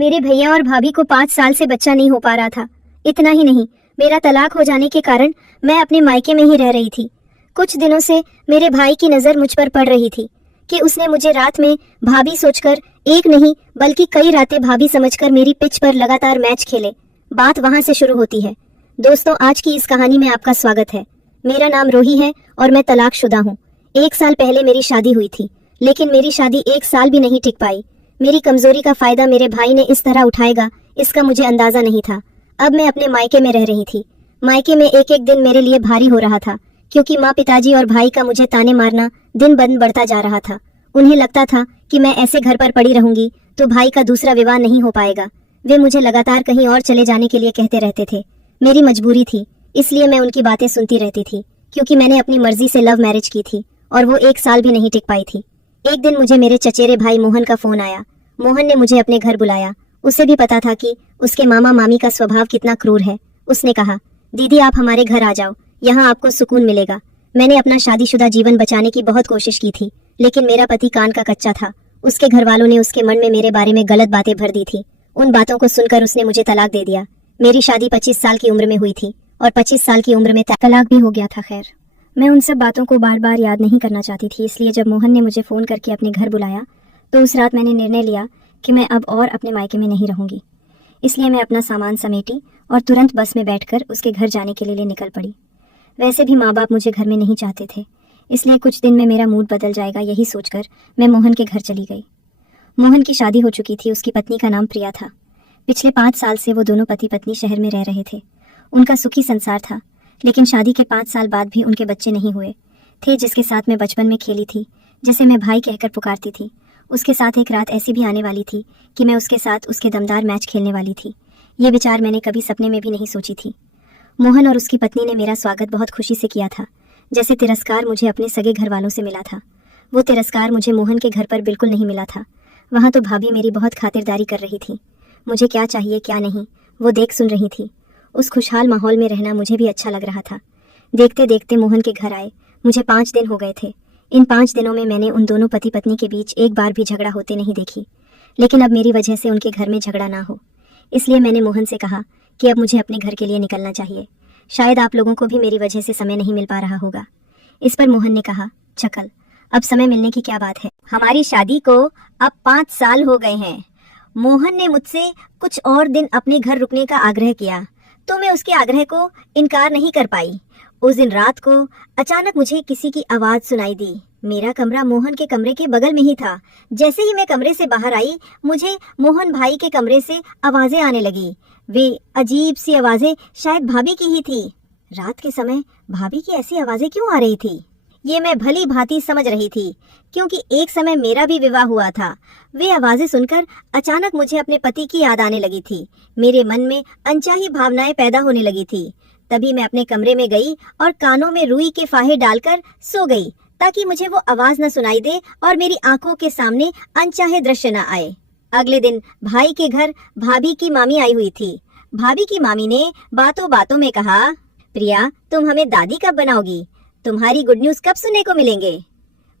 मेरे भैया और भाभी को 5 साल से बच्चा नहीं हो पा रहा था। इतना ही नहीं, मेरा तलाक हो जाने के कारण मैं अपने मायके में ही रह रही थी। कुछ दिनों से मेरे भाई की नज़र मुझ पर पड़ रही थी कि उसने मुझे रात में भाभी सोचकर एक नहीं बल्कि कई रातें भाभी समझकर मेरी पिच पर लगातार मैच खेले। बात वहां से शुरू होती है। दोस्तों, आज की इस कहानी में आपका स्वागत है। मेरा नाम रोही है और मैं तलाकशुदा हूँ। 1 साल पहले मेरी शादी हुई थी, लेकिन मेरी शादी 1 साल भी नहीं टिक पाई। मेरी कमजोरी का फायदा मेरे भाई ने इस तरह उठाएगा, इसका मुझे अंदाजा नहीं था। अब मैं अपने मायके में रह रही थी। मायके में एक एक दिन मेरे लिए भारी हो रहा था, क्योंकि माँ, पिताजी और भाई का मुझे ताने मारना दिन ब दिन बढ़ता जा रहा था। उन्हें लगता था कि मैं ऐसे घर पर पड़ी रहूंगी तो भाई का दूसरा विवाह नहीं हो पाएगा। वे मुझे लगातार कहीं और चले जाने के लिए कहते रहते थे। मेरी मजबूरी थी, इसलिए मैं उनकी बातें सुनती रहती थी, क्योंकि मैंने अपनी मर्जी से लव मैरिज की थी और वो 1 साल भी नहीं टिक पाई थी। एक दिन मुझे मेरे चचेरे भाई मोहन का फोन आया। मोहन ने मुझे अपने घर बुलाया। उसे भी पता था कि उसके मामा मामी का स्वभाव कितना क्रूर है। उसने कहा, दीदी आप हमारे घर आ जाओ, यहाँ आपको सुकून मिलेगा। मैंने अपना शादीशुदा जीवन बचाने की बहुत कोशिश की थी, लेकिन मेरा पति कान का कच्चा था। उसके घर वालों ने उसके मन में मेरे बारे में गलत बातें भर दी थी। उन बातों को सुनकर उसने मुझे तलाक दे दिया। मेरी शादी 25 साल की उम्र में हुई थी और 25 साल की उम्र में तलाक भी हो गया था। खैर, मैं उन सब बातों को बार बार याद नहीं करना चाहती थी, इसलिए जब मोहन ने मुझे फ़ोन करके अपने घर बुलाया तो उस रात मैंने निर्णय लिया कि मैं अब और अपने मायके में नहीं रहूंगी। इसलिए मैं अपना सामान समेटी और तुरंत बस में बैठकर उसके घर जाने के लिए निकल पड़ी। वैसे भी माँ बाप मुझे घर में नहीं चाहते थे, इसलिए कुछ दिन में मेरा मूड बदल जाएगा, यही सोचकर मैं मोहन के घर चली गई। मोहन की शादी हो चुकी थी। उसकी पत्नी का नाम प्रिया था। पिछले 5 साल से वो दोनों पति पत्नी शहर में रह रहे थे। उनका सुखी संसार था, लेकिन शादी के 5 साल बाद भी उनके बच्चे नहीं हुए थे। जिसके साथ मैं बचपन में खेली थी, जिसे मैं भाई कहकर पुकारती थी, उसके साथ एक रात ऐसी भी आने वाली थी कि मैं उसके साथ उसके दमदार मैच खेलने वाली थी। ये विचार मैंने कभी सपने में भी नहीं सोची थी। मोहन और उसकी पत्नी ने मेरा स्वागत बहुत खुशी से किया था, जैसे तिरस्कार मुझे अपने सगे घर वालों से मिला था। वो तिरस्कार मुझे मोहन के घर पर बिल्कुल नहीं मिला था। वहाँ तो भाभी मेरी बहुत खातिरदारी कर रही थी। मुझे क्या चाहिए क्या नहीं वो देख सुन रही थी। उस खुशहाल माहौल में रहना मुझे भी अच्छा लग रहा था। देखते देखते मोहन के घर आए मुझे 5 दिन हो गए थे। इन 5 दिनों में मैंने उन दोनों पति पत्नी के बीच एक बार भी झगड़ा होते नहीं देखी, लेकिन अब मेरी वजह से उनके घर में झगड़ा ना हो, इसलिए मैंने मोहन से कहा कि अब मुझे अपने घर के लिए निकलना चाहिए। शायद आप लोगों को भी मेरी वजह से समय नहीं मिल पा रहा होगा। इस पर मोहन ने कहा, चकल, अब समय मिलने की क्या बात है, हमारी शादी को अब 5 साल हो गए हैं। मोहन ने मुझसे कुछ और दिन अपने घर रुकने का आग्रह किया, तो मैं उसके आग्रह को इनकार नहीं कर पाई। उस दिन रात को अचानक मुझे किसी की आवाज सुनाई दी। मेरा कमरा मोहन के कमरे के बगल में ही था। जैसे ही मैं कमरे से बाहर आई, मुझे मोहन भाई के कमरे से आवाजें आने लगी। वे अजीब सी आवाजें शायद भाभी की ही थी। रात के समय भाभी की ऐसी आवाजें क्यों आ रही थी, ये मैं भली भांति समझ रही थी, क्योंकि एक समय मेरा भी विवाह हुआ था। वे आवाजें सुनकर अचानक मुझे अपने पति की याद आने लगी थी। मेरे मन में अनचाही भावनाएं पैदा होने लगी थी। तभी मैं अपने कमरे में गई और कानों में रुई के फाहे डालकर सो गई, ताकि मुझे वो आवाज न सुनाई दे और मेरी आंखों के सामने अनचाहे दृश्य न आए। अगले दिन भाई के घर भाभी की मामी आई हुई थी। भाभी की मामी ने बातों बातों में कहा, प्रिया तुम हमें दादी कब बनाओगी, तुम्हारी गुड न्यूज कब सुनने को मिलेंगे।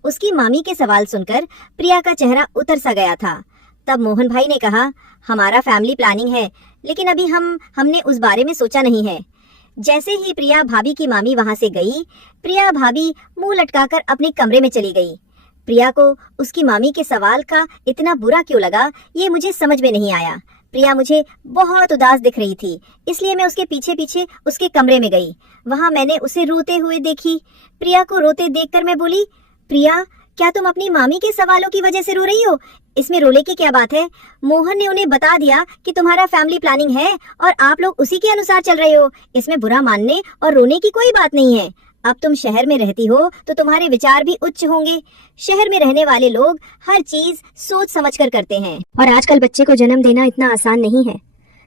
उसकी मामी के सवाल सुनकर प्रिया का चेहरा उतर सा गया था। तब मोहन भाई ने कहा, हमारा फैमिली प्लानिंग है, लेकिन अभी हमने उस बारे में सोचा नहीं है। जैसे ही प्रिया भाभी की मामी वहां से गई, प्रिया भाभी मुंह लटकाकर अपने कमरे में चली गई। प्रिया को उसकी मामी के सवाल का इतना बुरा क्यों लगा, ये मुझे समझ में नहीं आया। प्रिया मुझे बहुत उदास दिख रही थी, इसलिए मैं उसके पीछे पीछे उसके कमरे में गई। वहां मैंने उसे रोते हुए देखी। प्रिया को रोते देखकर मैं बोली, प्रिया क्या तुम अपनी मामी के सवालों की वजह से रो रही हो? इसमें रोने की क्या बात है? मोहन ने उन्हें बता दिया कि तुम्हारा फैमिली प्लानिंग है और आप लोग उसी के अनुसार चल रहे हो। इसमें बुरा मानने और रोने की कोई बात नहीं है। अब तुम शहर में रहती हो तो तुम्हारे विचार भी उच्च होंगे। शहर में रहने वाले लोग हर चीज सोच समझ कर करते हैं, और आजकल बच्चे को जन्म देना इतना आसान नहीं है।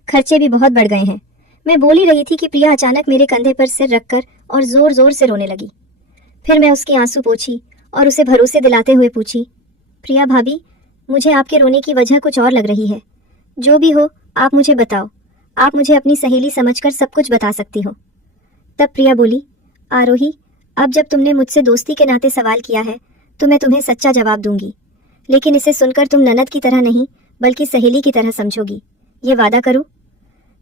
खर्चे भी बहुत बढ़ गए हैं। मैं बोल ही रही थी कि प्रिया अचानक मेरे कंधे पर सिर रखकर और जोर जोर से रोने लगी। फिर मैं उसके आंसू पोंछी और उसे भरोसे दिलाते हुए पूछी, प्रिया भाभी, मुझे आपके रोने की वजह कुछ और लग रही है। जो भी हो आप मुझे बताओ। आप मुझे अपनी सहेली समझकर सब कुछ बता सकती हो। तब प्रिया बोली, आरोही, अब जब तुमने मुझसे दोस्ती के नाते सवाल किया है तो मैं तुम्हें सच्चा जवाब दूंगी, लेकिन इसे सुनकर तुम ननद की तरह नहीं बल्कि सहेली की तरह समझोगी। ये वादा करो।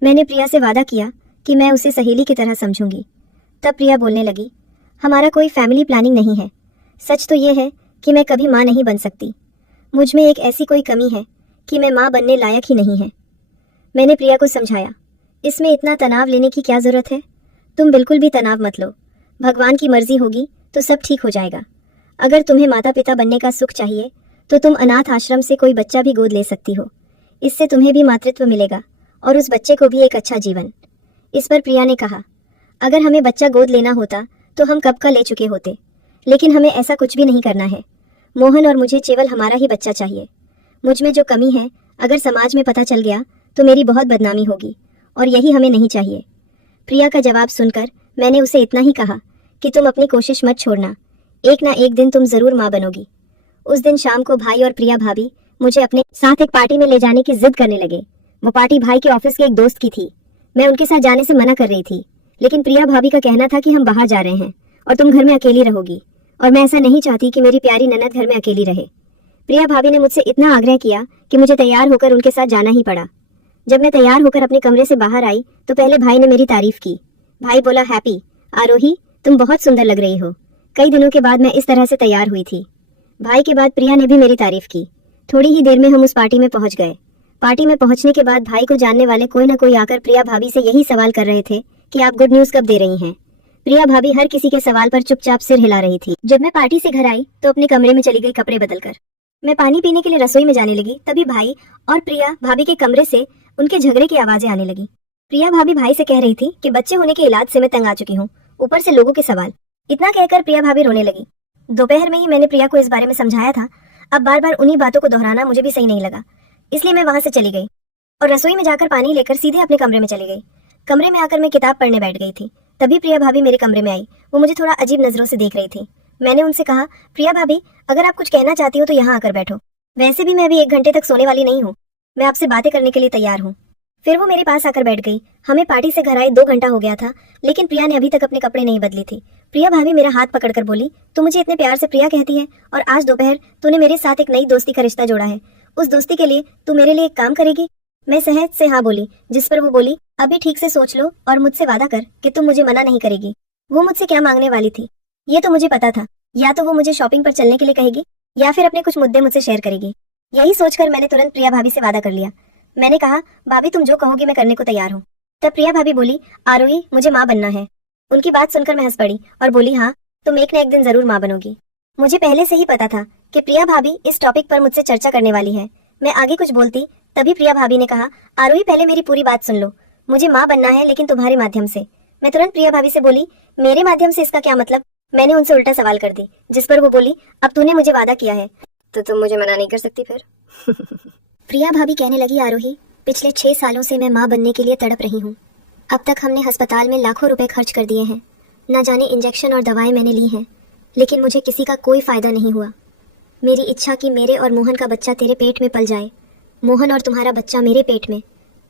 मैंने प्रिया से वादा किया कि मैं उसे सहेली की तरह समझूंगी। तब प्रिया बोलने लगी, हमारा कोई फैमिली प्लानिंग नहीं है। सच तो ये है कि मैं कभी माँ नहीं बन सकती। मुझ में एक ऐसी कोई कमी है कि मैं माँ बनने लायक ही नहीं है। मैंने प्रिया को समझाया, इसमें इतना तनाव लेने की क्या जरूरत है। तुम बिल्कुल भी तनाव मत लो। भगवान की मर्जी होगी तो सब ठीक हो जाएगा। अगर तुम्हें माता पिता बनने का सुख चाहिए तो तुम अनाथ आश्रम से कोई बच्चा भी गोद ले सकती हो। इससे तुम्हें भी मातृत्व मिलेगा और उस बच्चे को भी एक अच्छा जीवन। इस पर प्रिया ने कहा, अगर हमें बच्चा गोद लेना होता तो हम कब का ले चुके होते, लेकिन हमें ऐसा कुछ भी नहीं करना है। मोहन और मुझे केवल हमारा ही बच्चा चाहिए। मुझ में जो कमी है अगर समाज में पता चल गया तो मेरी बहुत बदनामी होगी और यही हमें नहीं चाहिए। प्रिया का जवाब सुनकर मैंने उसे इतना ही कहा कि तुम अपनी कोशिश मत छोड़ना, एक ना एक दिन तुम जरूर माँ बनोगी। उस दिन शाम को भाई और प्रिया भाभी मुझे अपने साथ एक पार्टी में ले जाने की जिद करने लगे। वो पार्टी भाई के ऑफिस के एक दोस्त की थी। मैं उनके साथ जाने से मना कर रही थी, लेकिन प्रिया भाभी का कहना था कि हम बाहर जा रहे हैं और तुम घर में अकेली रहोगी, और मैं ऐसा नहीं चाहती कि मेरी प्यारी ननद घर में अकेली रहे। प्रिया भाभी ने मुझसे इतना आग्रह किया कि मुझे तैयार होकर उनके साथ जाना ही पड़ा। जब मैं तैयार होकर अपने कमरे से बाहर आई तो पहले भाई ने मेरी तारीफ की। भाई बोला, हैप्पी आरोही, तुम बहुत सुंदर लग रही हो। कई दिनों के बाद मैं इस तरह से तैयार हुई थी। भाई के बाद प्रिया ने भी मेरी तारीफ की। थोड़ी ही देर में हम उस पार्टी में पहुंच गए। पार्टी में पहुंचने के बाद भाई को जानने वाले कोई न कोई आकर प्रिया भाभी से यही सवाल कर रहे थे कि आप गुड न्यूज कब दे रही हैं। प्रिया भाभी हर किसी के सवाल पर चुपचाप सिर हिला रही थी। जब मैं पार्टी से घर आई तो अपने कमरे में चली गई कपड़े बदलकर। मैं पानी पीने के लिए रसोई में जाने लगी, तभी भाई और प्रिया भाभी के कमरे से उनके झगड़े की आवाजें आने लगी। प्रिया भाभी भाई से कह रही थी कि बच्चे होने के इलाज से मैं तंग आ चुकी हूँ, ऊपर से लोगों के सवाल। इतना कहकर प्रिया भाभी रोने लगी। दोपहर में ही मैंने प्रिया को इस बारे में समझाया था। अब बार बार उन्हीं बातों को दोहराना मुझे भी सही नहीं लगा, इसलिए मैं वहां से चली गई और रसोई में जाकर पानी लेकर सीधे अपने कमरे में चली गई। कमरे में आकर मैं किताब पढ़ने बैठ गई थी। तभी प्रिया भाभी मेरे कमरे में आई। वो मुझे थोड़ा अजीब नजरों से देख रही थी। मैंने उनसे कहा, प्रिया भाभी, अगर आप कुछ कहना चाहती हो तो यहाँ आकर बैठो। वैसे भी मैं अभी 1 घंटे तक सोने वाली नहीं हूँ, मैं आपसे बातें करने के लिए तैयार हूँ। फिर वो मेरे पास आकर बैठ गई। हमें पार्टी से घर आए 2 घंटा हो गया था, लेकिन प्रिया ने अभी तक अपने कपड़े नहीं बदली थी। प्रिया भाभी मेरा हाथ पकड़कर बोली, तू मुझे इतने प्यार से प्रिया कहती है और आज दोपहर तूने मेरे साथ एक नई दोस्ती का रिश्ता जोड़ा है। उस दोस्ती के लिए तू मेरे लिए एक काम करेगी? मैं सहज से हाँ बोली, जिस पर वो बोली, अभी ठीक से सोच लो और मुझसे वादा कर कि तुम मुझे मना नहीं करेगी। वो मुझसे क्या मांगने वाली थी ये तो मुझे पता था। या तो वो मुझे शॉपिंग पर चलने के लिए कहेगी या फिर अपने कुछ मुद्दे मुझसे शेयर करेगी। यही सोचकर मैंने तुरंत प्रिया भाभी से वादा कर लिया। मैंने कहा, भाभी तुम जो कहोगी मैं करने को तैयार हूँ। तब प्रिया भाभी बोली, आरोही, मुझे माँ बनना है। उनकी बात सुनकर मैं हंस पड़ी और बोली, हाँ तुम एक न एक दिन जरूर माँ बनोगी। मुझे पहले से ही पता था कि प्रिया भाभी इस टॉपिक पर मुझसे चर्चा करने वाली है। मैं आगे कुछ बोलती तभी प्रिया भाभी ने कहा, आरोही पहले मेरी पूरी बात सुन लो। मुझे माँ बनना है, लेकिन तुम्हारे माध्यम से। मैं तुरंत प्रिया भाभी से बोली, मेरे माध्यम से इसका क्या मतलब? मैंने उनसे उल्टा सवाल कर दी, जिस पर वो बोली, अब तूने मुझे वादा किया है तो तुम मुझे मना नहीं कर सकती फिर? प्रिया भाभी कहने लगी, आरोही, पिछले 6 सालों से मैं माँ बनने के लिए तड़प रही हूँ। अब तक हमने अस्पताल में लाखों रुपए खर्च कर दिए हैं। न जाने इंजेक्शन और दवाएं मैंने ली हैं, लेकिन मुझे किसी का कोई फायदा नहीं हुआ। मेरी इच्छा कि मेरे और मोहन का बच्चा तेरे पेट में पल जाए, मोहन और तुम्हारा बच्चा मेरे पेट में।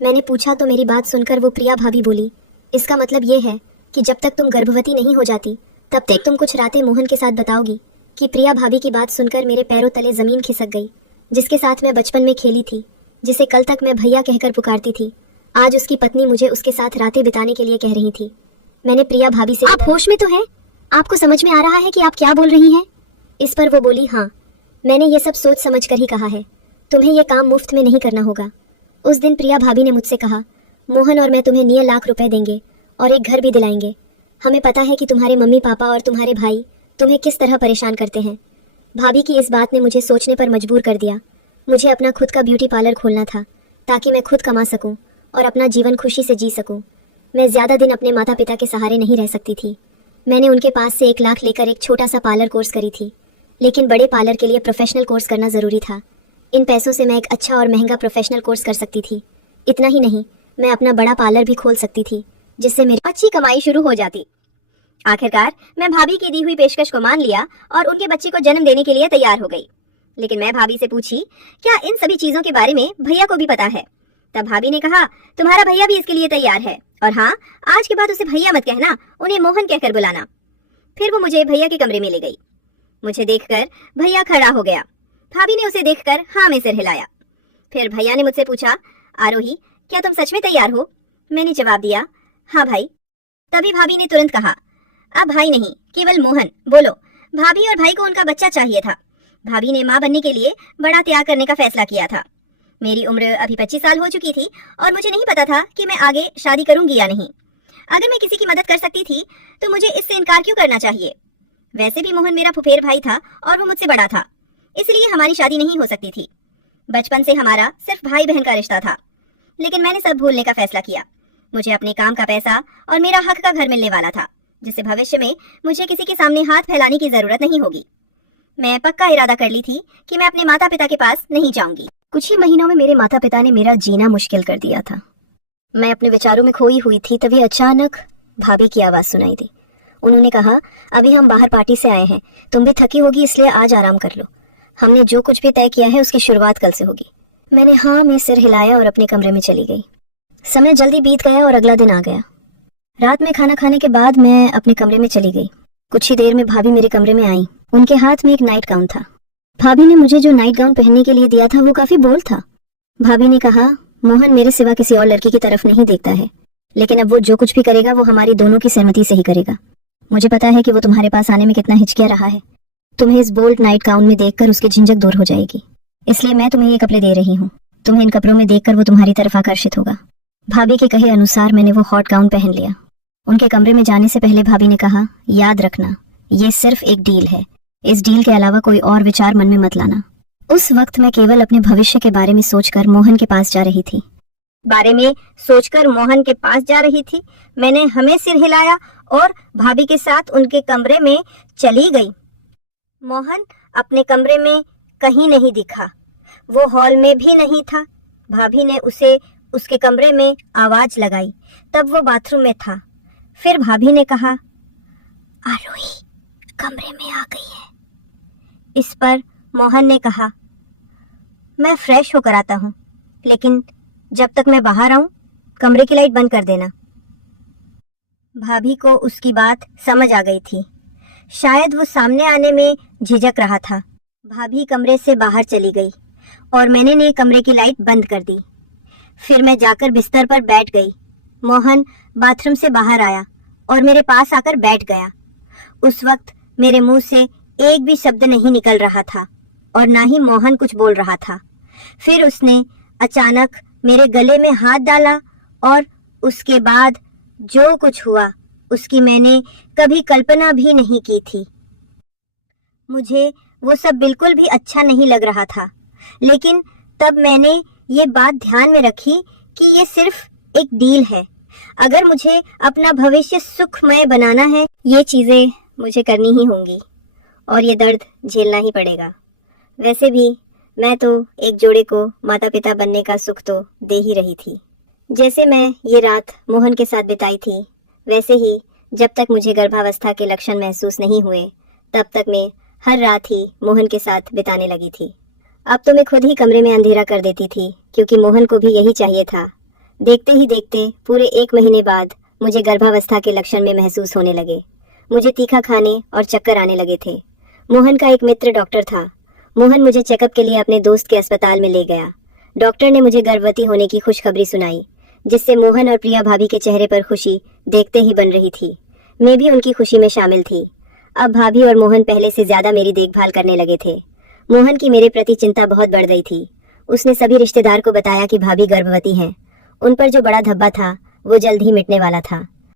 मैंने पूछा तो मेरी बात सुनकर वो प्रिया भाभी बोली, इसका मतलब ये है कि जब तक तुम गर्भवती नहीं हो जाती तब तक तुम कुछ रातें मोहन के साथ बताओगी। कि प्रिया भाभी की बात सुनकर मेरे पैरों तले जमीन खिसक गई। जिसके साथ मैं बचपन में खेली थी, जिसे कल तक मैं भैया कहकर पुकारती थी, आज उसकी पत्नी मुझे उसके साथ रातें बिताने के लिए कह रही थी। मैंने प्रिया भाभी से, आप होश में तो हैं? आपको समझ में आ रहा है कि आप क्या बोल रही हैं? इस पर वो बोली, हाँ, मैंने ये सब सोच समझ कर ही कहा है। तुम्हें यह काम मुफ्त में नहीं करना होगा। उस दिन प्रिया भाभी ने मुझसे कहा, मोहन और मैं तुम्हें 9 लाख रुपए देंगे और एक घर भी दिलाएंगे। हमें पता है कि तुम्हारे मम्मी पापा और तुम्हारे भाई तुम्हें किस तरह परेशान करते हैं। भाभी की इस बात ने मुझे सोचने पर मजबूर कर दिया। मुझे अपना खुद का ब्यूटी पार्लर खोलना था ताकि मैं खुद कमा सकूं और अपना जीवन खुशी से जी सकूं। मैं ज़्यादा दिन अपने माता पिता के सहारे नहीं रह सकती थी। मैंने उनके पास से 1 लाख लेकर एक छोटा सा पार्लर कोर्स करी थी, लेकिन बड़े पार्लर के लिए प्रोफेशनल कोर्स करना ज़रूरी था। इन पैसों से मैं एक अच्छा और महंगा प्रोफेशनल कोर्स कर सकती थी। इतना ही नहीं, मैं अपना बड़ा पार्लर भी खोल सकती थी, जिससे मेरी अच्छी कमाई शुरू हो जाती। आखिरकार मैं भाभी की दी हुई पेशकश को मान लिया और उनके बच्चे को जन्म देने के लिए तैयार हो गई। लेकिन मैं भाभी से पूछी, क्या इन सभी चीजों के बारे में भैया को भी पता है? तब भाभी ने कहा, तुम्हारा भैया भी इसके लिए तैयार है, और हाँ, आज के बाद उसे भैया मत कहना, उन्हें मोहन कहकर बुलाना। फिर वो मुझे भैया के कमरे में ले गई। मुझे देखकर भैया खड़ा हो गया। भाभी ने उसे देखकर हाँ में सिर हिलाया। फिर भैया ने मुझसे पूछा, आरोही क्या तुम सच में तैयार हो? मैंने जवाब दिया, हाँ भाई। तभी भाभी ने तुरंत कहा, अब भाई नहीं, केवल मोहन, बोलो। भाभी और भाई को उनका बच्चा चाहिए था। भाभी ने माँ बनने के लिए बड़ा त्याग करने का फैसला किया था। मेरी उम्र अभी 25 साल हो चुकी थी और मुझे नहीं पता था कि मैं आगे शादी करूंगी या नहीं। अगर मैं किसी की मदद कर सकती थी तो मुझे इससे इनकार क्यों करना चाहिए? वैसे भी मोहन मेरा फुफेर भाई था और वो मुझसे बड़ा था, इसलिए हमारी शादी नहीं हो सकती थी। बचपन से हमारा सिर्फ भाई बहन का रिश्ता था। लेकिन मैंने सब भूलने का फैसला किया। मुझे अपने काम का पैसा और मेरा हक का घर मिलने वाला था, जिससे भविष्य में मुझे किसी के सामने हाथ फैलाने की जरूरत नहीं होगी। मैं पक्का इरादा कर ली थी कि मैं अपने माता पिता के पास नहीं जाऊंगी। कुछ ही महीनों में मेरे माता पिता ने मेरा जीना मुश्किल कर दिया था। मैं अपने विचारों में खोई हुई थी, तभी अचानक भाभी की आवाज सुनाई दी। उन्होंने कहा, अभी हम बाहर पार्टी से आए हैं, तुम भी थकी होगी इसलिए आज आराम कर लो। हमने जो कुछ भी तय किया है उसकी शुरुआत कल से होगी। मैंने हाँ में सिर हिलाया और अपने कमरे में चली गई। समय जल्दी बीत गया और अगला दिन आ गया। रात में खाना खाने के बाद मैं अपने कमरे में चली गई। कुछ ही देर में भाभी मेरे कमरे में आई। उनके हाथ में एक नाइट गाउन था। भाभी ने मुझे जो नाइट गाउन पहनने के लिए दिया था वो काफी बोल्ड था। भाभी ने कहा, मोहन मेरे सिवा किसी और लड़की की तरफ नहीं देखता है, लेकिन अब वो जो कुछ भी करेगा वो हमारी दोनों की सहमति से ही करेगा। मुझे पता है कि वो तुम्हारे पास आने में कितना हिचकिया रहा है। तुम्हें इस बोल्ड नाइट गाउन में देखकर उसकी झिंझक दूर हो जाएगी, इसलिए मैं तुम्हें ये कपड़े दे रही हूँ। तुम्हें इन कपड़ों में देखकर वो तुम्हारी तरफ आकर्षित होगा। भाभी के कहे अनुसार मैंने वो हॉट गाउन पहन लिया। उनके कमरे में जाने से पहले भाभी ने कहा, याद रखना ये सिर्फ एक डील है, इस डील के अलावा कोई और विचार मन में मत लाना। उस वक्त मैं केवल अपने भविष्य के बारे में सोचकर मोहन के पास जा रही थी। मैंने हमें सिर हिलाया और भाभी के साथ उनके कमरे में चली गई। मोहन अपने कमरे में कहीं नहीं दिखा, वो हॉल में भी नहीं था। भाभी ने उसे उसके कमरे में आवाज लगाई, तब वो बाथरूम में था। फिर भाभी ने कहा, आरोही कमरे में आ गई है। इस पर मोहन ने कहा, मैं फ्रेश होकर आता हूँ, लेकिन जब तक मैं बाहर आऊं कमरे की लाइट बंद कर देना। भाभी को उसकी बात समझ आ गई थी। शायद वो सामने आने में झिझक रहा था। भाभी कमरे से बाहर चली गई और मैंने कमरे की लाइट बंद कर दी। फिर मैं जाकर बिस्तर पर बैठ गई। मोहन बाथरूम से बाहर आया और मेरे पास आकर बैठ गया। उस वक्त मेरे मुंह से एक भी शब्द नहीं निकल रहा था और ना ही मोहन कुछ बोल रहा था। फिर उसने अचानक मेरे गले में हाथ डाला और उसके बाद जो कुछ हुआ उसकी मैंने कभी कल्पना भी नहीं की थी। मुझे वो सब बिल्कुल भी अच्छा नहीं लग रहा था, लेकिन तब मैंने ये बात ध्यान में रखी कि ये सिर्फ एक डील है। अगर मुझे अपना भविष्य सुखमय बनाना है, ये चीजें मुझे करनी ही होंगी और ये दर्द झेलना ही पड़ेगा। वैसे भी मैं तो एक जोड़े को माता पिता बनने का सुख तो दे ही रही थी। जैसे मैं ये रात मोहन के साथ बिताई थी, वैसे ही जब तक मुझे गर्भावस्था के लक्षण महसूस नहीं हुए, तब तक मैं हर रात ही मोहन के साथ बिताने लगी थी। अब तो मैं खुद ही कमरे में अंधेरा कर देती थी, क्योंकि मोहन को भी यही चाहिए था। देखते ही देखते पूरे 1 महीने बाद मुझे गर्भावस्था के लक्षण में महसूस होने लगे। मुझे तीखा खाने और चक्कर आने लगे थे। मोहन का एक मित्र डॉक्टर था। मोहन मुझे चेकअप के लिए अपने दोस्त के अस्पताल में ले गया। डॉक्टर ने मुझे गर्भवती होने की खुशखबरी सुनाई, जिससे मोहन और प्रिया भाभी के चेहरे पर खुशी देखते ही बन रही थी। मैं भी उनकी खुशी में शामिल थी। अब भाभी और मोहन पहले से ज्यादा मेरी देखभाल करने लगे थे। मोहन की मेरे प्रति चिंता बहुत बढ़ गई थी। उसने सभी रिश्तेदार को बताया कि भाभी गर्भवती हैं। उन पर जो बड़ा धब्बा था वो जल्द ही मिटने वाला था।